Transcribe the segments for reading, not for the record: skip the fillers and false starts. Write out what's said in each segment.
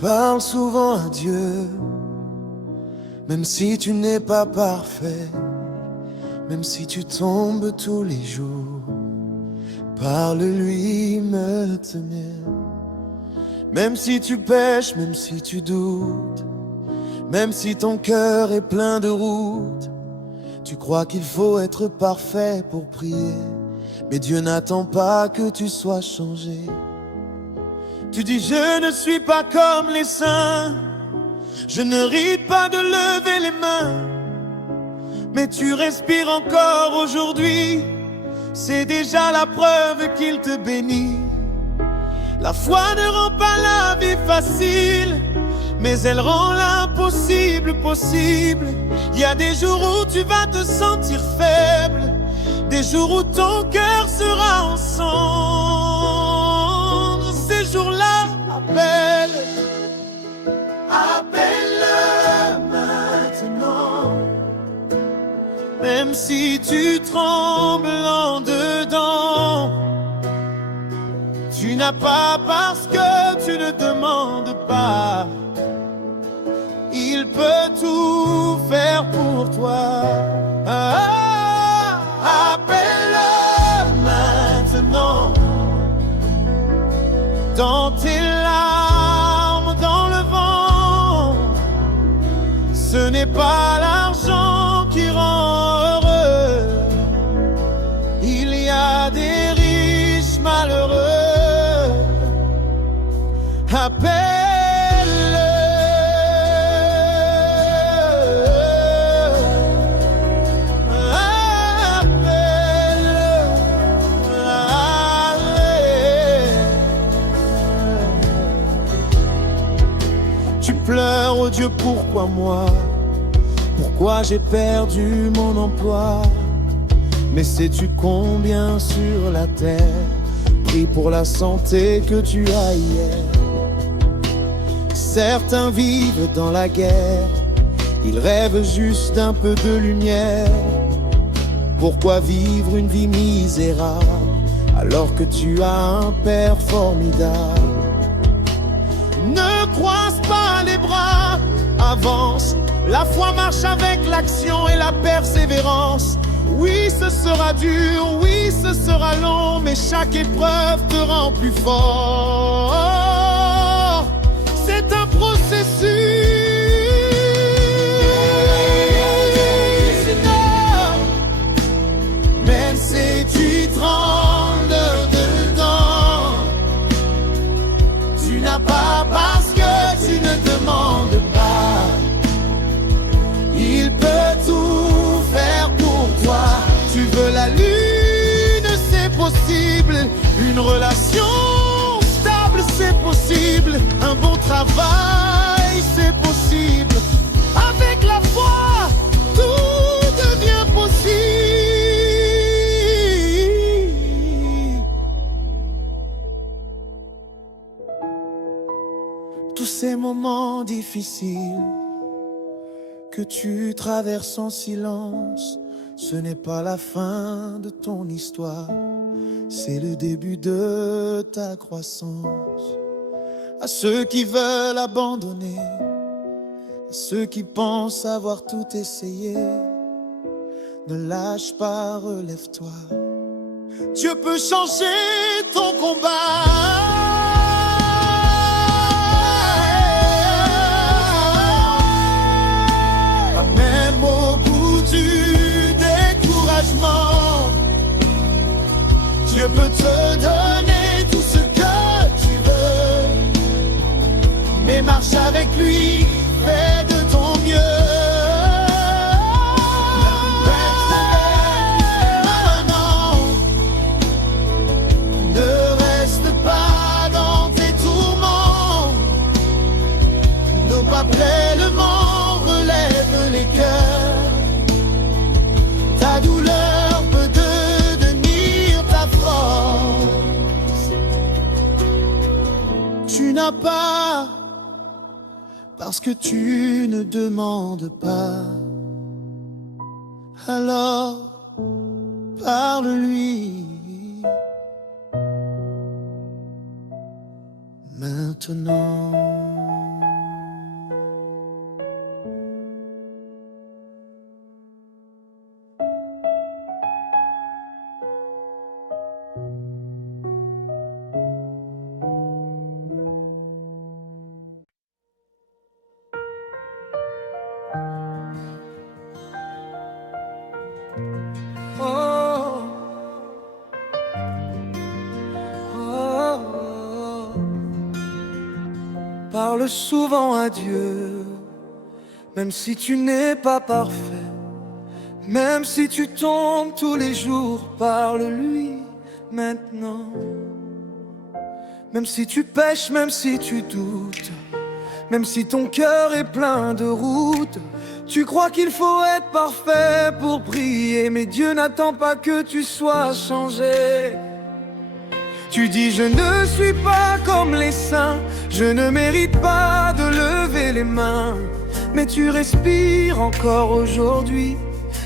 Parle souvent à Dieu, même si tu n'es pas parfait, même si tu tombes tous les jours. Parle-lui maintenant. Même si tu pèches, même si tu doutes, même si ton cœur est plein de routes, tu crois qu'il faut être parfait pour prier, mais Dieu n'attend pas que tu sois changé. Tu dis je ne suis pas comme les saints, je ne rite pas de lever les mains, mais tu respires encore aujourd'hui, c'est déjà la preuve qu'il te bénit. La foi ne rend pas la vie facile, mais elle rend l'impossible possible. Il y a des jours où tu vas te sentir faible, des jours où ton cœur sera en cendres. Ces jours-là, appelle-le maintenant. Même si tu trembles en dedans, tu n'as pas parce que tu ne demandes pas. Il peut tout faire pour toi. Appelle-le maintenant. Dans tes larmes, dans le vent, ce n'est pas l'argent qui rend heureux. Il y a des riches malheureux. Appelle-le, Tu pleures, oh Dieu, pourquoi moi? Pourquoi j'ai perdu mon emploi? Mais sais-tu combien sur la terre prie pour la santé que tu as hier? Certains vivent dans la guerre, ils rêvent juste d'un peu de lumière. Pourquoi vivre une vie misérable alors que tu as un Père formidable? Ne croise pas les bras, avance. La foi marche avec l'action et la persévérance. Oui, ce sera dur, oui, ce sera long, mais chaque épreuve te rend plus fort. C'est un processus. Même si tu trembles dedans, tu n'as pas parce que tu ne demandes pas. Il peut tout faire pour toi. Tu veux la lune, c'est possible. Une relation stable, c'est possible. Un bon travail, c'est possible. Avec la foi, tout devient possible. Tous ces moments difficiles que tu traverses en silence, ce n'est pas la fin de ton histoire, c'est le début de ta croissance. À ceux qui veulent abandonner, à ceux qui pensent avoir tout essayé, ne lâche pas, relève-toi. Dieu peut changer ton combat. Même au bout du découragement, Dieu peut te donner tout ce que tu veux. Mais marche avec lui, fais de ton mieux. Maintenant, ne reste pas dans tes tourments. Nos pas pleinement relève les cœurs. Ta douleur peut devenir ta force. Tu n'as pas parce que tu ne demandes pas. Alors parle-lui maintenant. Parle souvent à Dieu, même si tu n'es pas parfait. Même si tu tombes tous les jours, parle-lui maintenant. Même si tu pèches, même si tu doutes, même si ton cœur est plein de routes, tu crois qu'il faut être parfait pour prier, mais Dieu n'attend pas que tu sois changé. Tu dis je ne suis pas comme les saints, je ne mérite pas de lever les mains, mais tu respires encore aujourd'hui,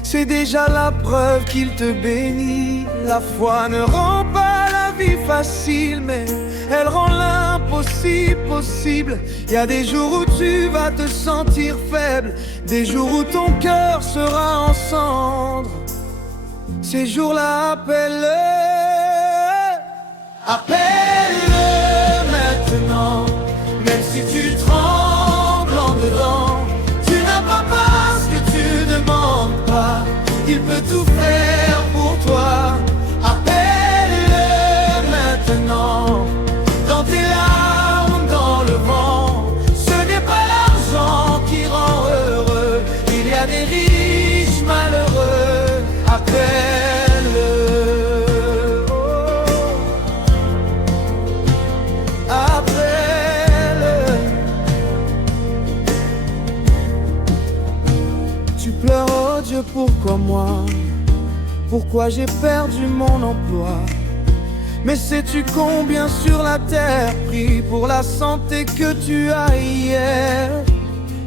c'est déjà la preuve qu'il te bénit. La foi ne rend pas la vie facile, mais elle rend l'impossible possible. Il y a des jours où tu vas te sentir faible, des jours où ton cœur sera en cendres. Ces jours-là, appelle-le. Appelle-le maintenant, même si tu trembles en dedans. Tu n'as pas ce que tu demandes pas, il peut tout faire pour toi. Appelle-le maintenant, dans tes larmes, dans le vent. Ce n'est pas l'argent qui rend heureux, il y a des riches malheureux. Appelle-le. Pourquoi moi? Pourquoi j'ai perdu mon emploi? Mais sais-tu combien sur la terre prie pour la santé que tu as hier?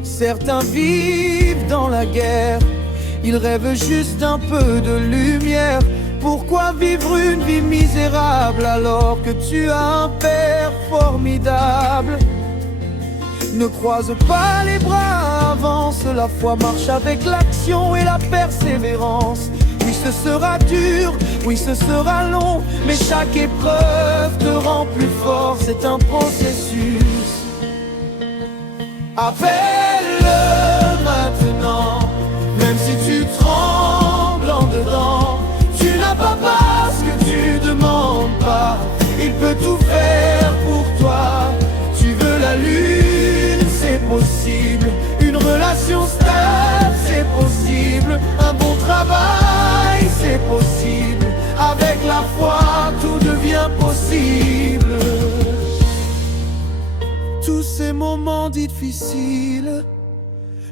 Certains vivent dans la guerre, ils rêvent juste d'un peu de lumière. Pourquoi vivre une vie misérable alors que tu as un père formidable? Ne croise pas les bras, avance. La foi marche avec l'action et la persévérance. Oui, ce sera dur, oui, ce sera long, mais chaque épreuve te rend plus fort. C'est un processus. Appelle-le maintenant, même si tu trembles en dedans. Tu n'as pas ce que tu demandes pas, il peut tout faire pour toi. Tu veux la lune, c'est possible. Une relation stable, c'est possible. Un bon travail, c'est possible. Avec la foi, tout devient possible. Tous ces moments difficiles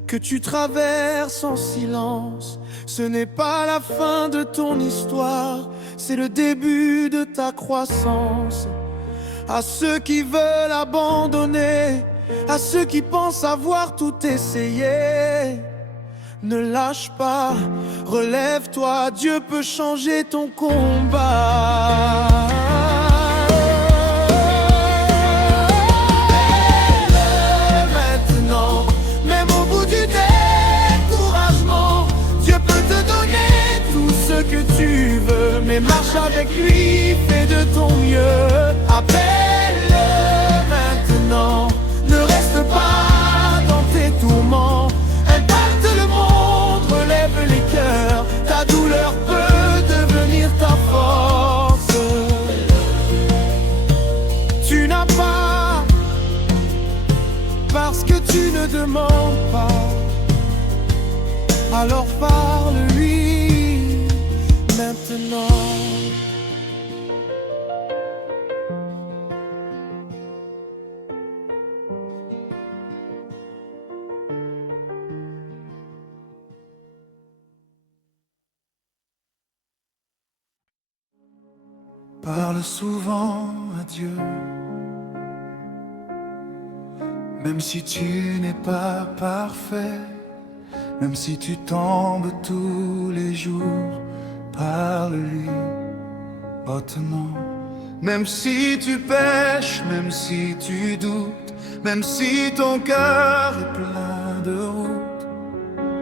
que tu traverses en silence, ce n'est pas la fin de ton histoire, c'est le début de ta croissance. À ceux qui veulent abandonner, à ceux qui pensent avoir tout essayé, ne lâche pas, relève-toi, Dieu peut changer ton combat. Maintenant, même au bout du découragement, Dieu peut te donner tout ce que tu veux, mais marche avec lui, fais de ton mieux. Appelle-le maintenant, ne reste pas dans tes tourments. Impacte le monde, relève les cœurs. Ta douleur peut devenir ta force. Tu n'as pas parce que tu ne demandes pas. Alors parle-lui maintenant. Parle souvent à Dieu, même si tu n'es pas parfait, même si tu tombes tous les jours, parle-lui hautement. Même si tu pèches, même si tu doutes, même si ton cœur est plein de routes,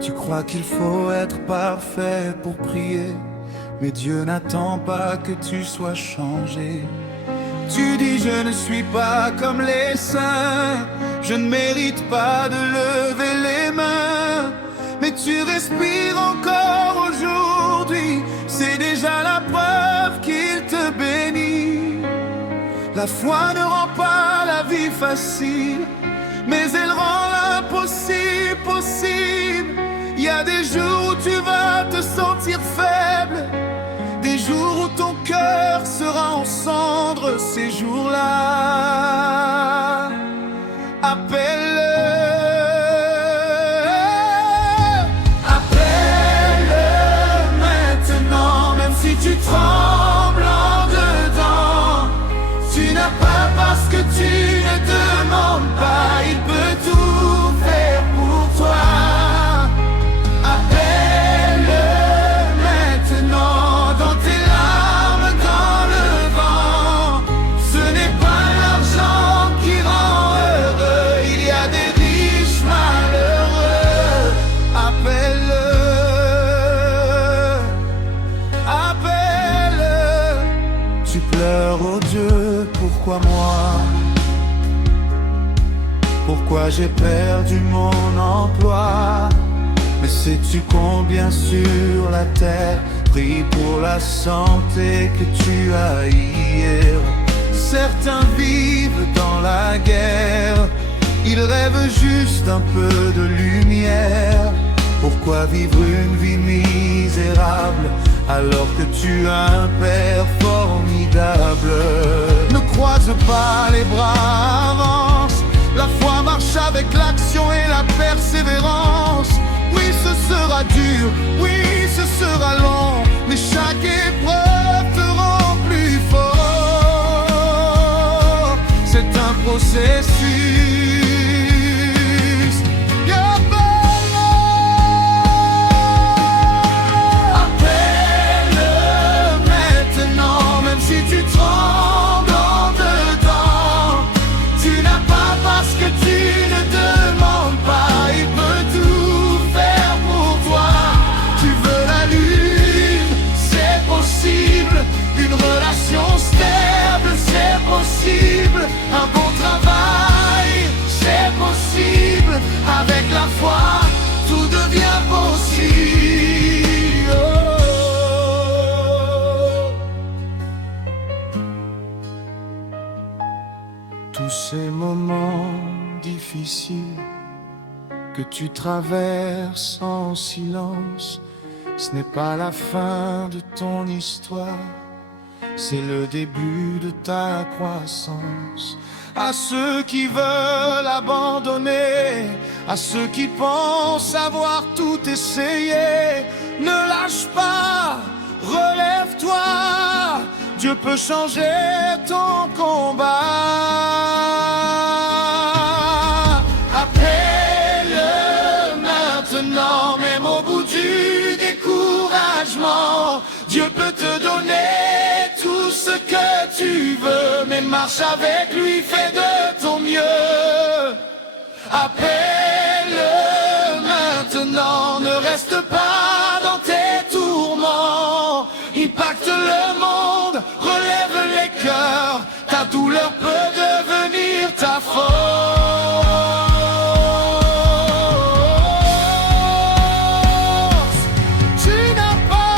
tu crois qu'il faut être parfait pour prier, mais Dieu n'attend pas que tu sois changé. Tu dis je ne suis pas comme les saints, je ne mérite pas de lever les mains, mais tu respires encore aujourd'hui, c'est déjà la preuve qu'il te bénit. La foi ne rend pas la vie facile, mais elle rend l'impossible possible. Il y a des jours où tu vas te sentir faible, des jours où ton cœur sera en cendres. Ces jours-là, appelle-le. Tu trembles en dedans, tu n'as pas parce que tu ne demandes pas. Il peut tout faire pour toi. Appelle-le maintenant, dans tes larmes, dans le vent. Ce n'est pas l'argent qui rend heureux, il y a des riches malheureux. Appelle-le. Tu pleures, oh Dieu, pourquoi moi? Pourquoi j'ai perdu mon emploi? Mais sais-tu combien sur la terre prie pour la santé que tu as hier? Certains vivent dans la guerre, ils rêvent juste un peu de lumière. Pourquoi vivre une vie misérable alors que tu as un père formidable? Ne croise pas les bras, avance. La foi marche avec l'action et la persévérance. Oui, ce sera dur, oui, ce sera long, mais chaque épreuve te rend plus fort. C'est un processus. Si tu trembles en dedans, tu n'as pas parce que tu ne demandes pas. Il peut tout faire pour toi. Tu veux la lune, c'est possible. Une relation stable, c'est possible. Un bon travail, c'est possible. Avec la foi, tout devient possible. Tous ces moments difficiles que tu traverses en silence, ce n'est pas la fin de ton histoire, c'est le début de ta croissance. À ceux qui veulent abandonner, à ceux qui pensent avoir tout essayé, ne lâche pas, relève-toi. Dieu peut changer ton combat. Appelle-le maintenant, même au bout du découragement. Dieu peut te donner tout ce que tu veux, mais marche avec lui, fais de ton mieux. Appelle-le maintenant, ne reste pas dans tes tourments. Impacte le monde, relève les cœurs, ta douleur peut devenir ta force. Tu n'as pas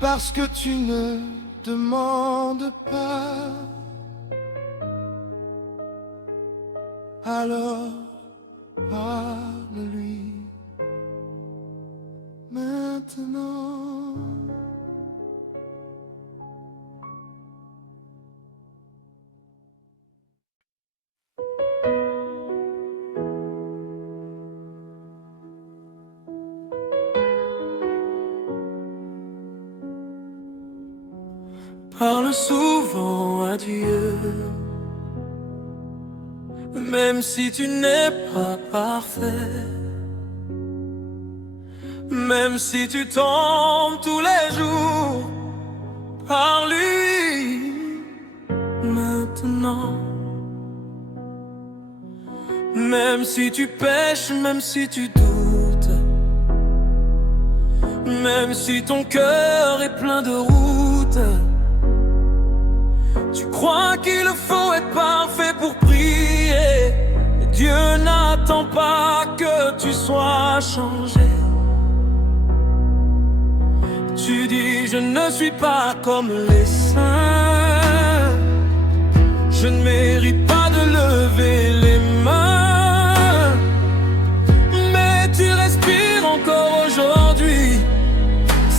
parce que tu ne demandes pas. Alors parle-lui maintenant. Parle souvent à Dieu, même si tu n'es pas parfait, même si tu tombes tous les jours, par lui maintenant. Même si tu pèches, même si tu doutes, même si ton cœur est plein de routes, tu crois qu'il faut être parfait pour prier, mais Dieu n'attend pas que tu sois changé. Tu dis je ne suis pas comme les sein. Je ne mérite pas de lever les mains, mais tu respires encore aujourd'hui.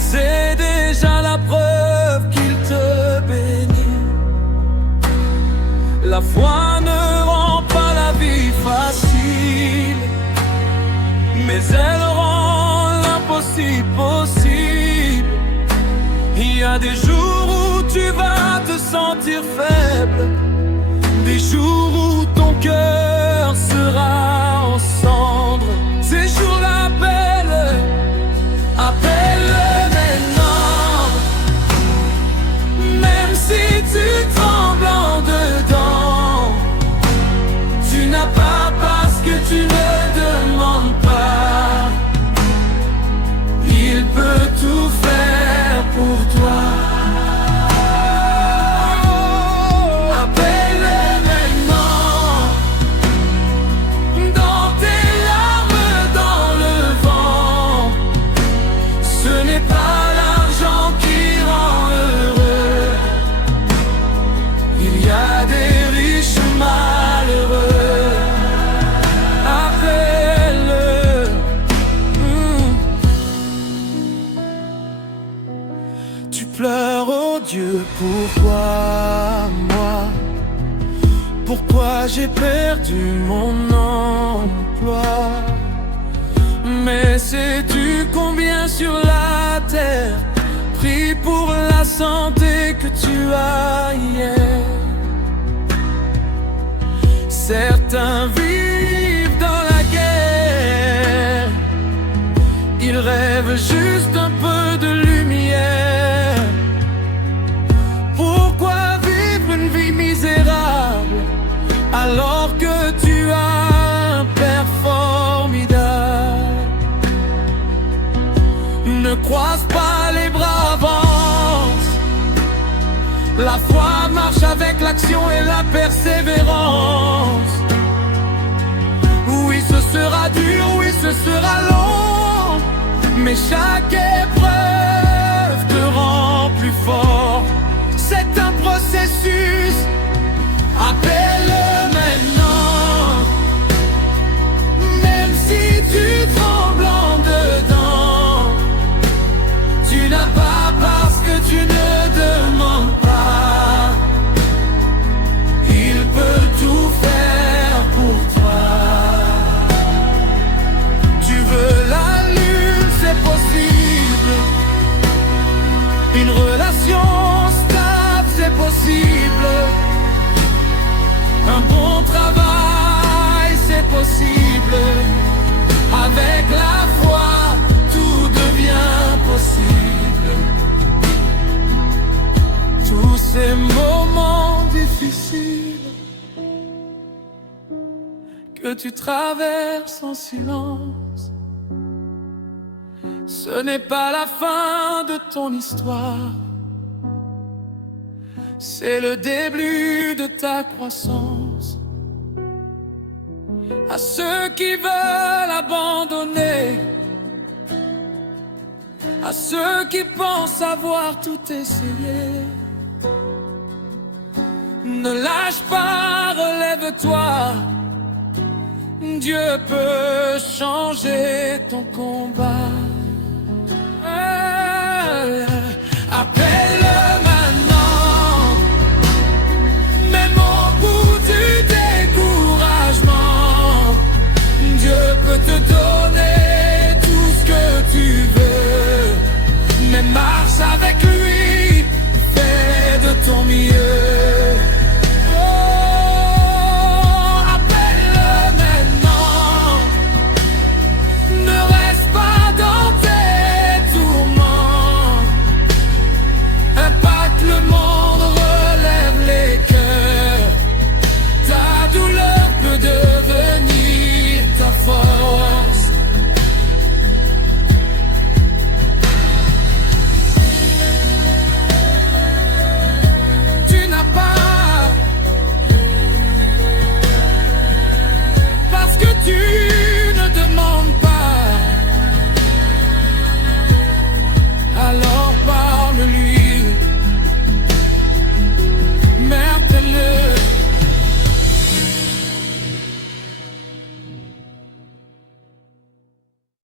C'est déjà la preuve qu'il te bénit. La foi ne rend pas la vie facile, mais elle rend l'impossible possible. Il y a des jours où tu vas te sentir faible, des jours où ton cœur sera en cendres. Ces jours-là appelle maintenant. Même si tu trembles en dedans, tu n'as pas parce que tu ne demandes pas. Il peut tout faire pour toi. Tu pleures, oh Dieu, pourquoi moi? Pourquoi j'ai perdu mon emploi? Mais sais-tu combien sur la terre prie pour la santé que tu as hier? Certains vivent dans la guerre, ils rêvent juste un peu de lumière. Pourquoi vivre une vie misérable alors que tu as un Père formidable? Ne croise pas les bras, avance. La foi marche avec l'action et la persévérance. Oui, ce sera dur, oui, ce sera long, mais chaque épreuve te rend plus fort. C'est un processus, appelle-le maintenant. Même si tu trembles en dedans, tu n'as pas parce que tu ne demandes pas. Il peut tout faire pour toi. Tu veux la lune, c'est possible. Une relation stable, c'est possible. Un bon travail, c'est possible. Avec la foi, tout devient possible. Tous ces moments difficiles que tu traverses en silence, ce n'est pas la fin de ton histoire, c'est le début de ta croissance. À ceux qui veulent abandonner, à ceux qui pensent avoir tout essayé, ne lâche pas, relève-toi. Dieu peut changer ton combat. Appelle-le maintenant. Même au bout du découragement, Dieu peut te donner tout ce que tu veux. Mais marche avec lui, fais de ton mieux.